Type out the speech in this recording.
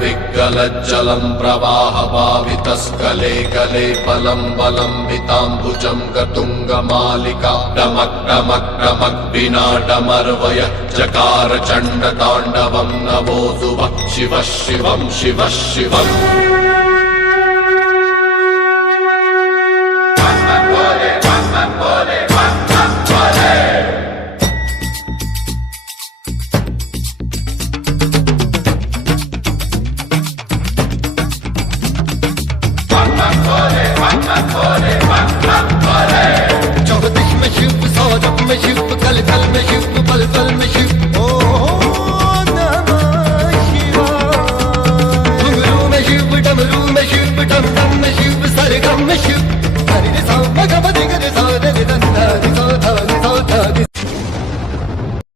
विग्गलज्जलं प्रवाहभावितस्कले कले बलं बलं विताम्बुजं गतुङ्गमालिका डमक् डमक् डमक् विनाटमर्वय जकार चण्डताण्डवं नवोऽसुवः शिवः शिवं शिवः शिवम्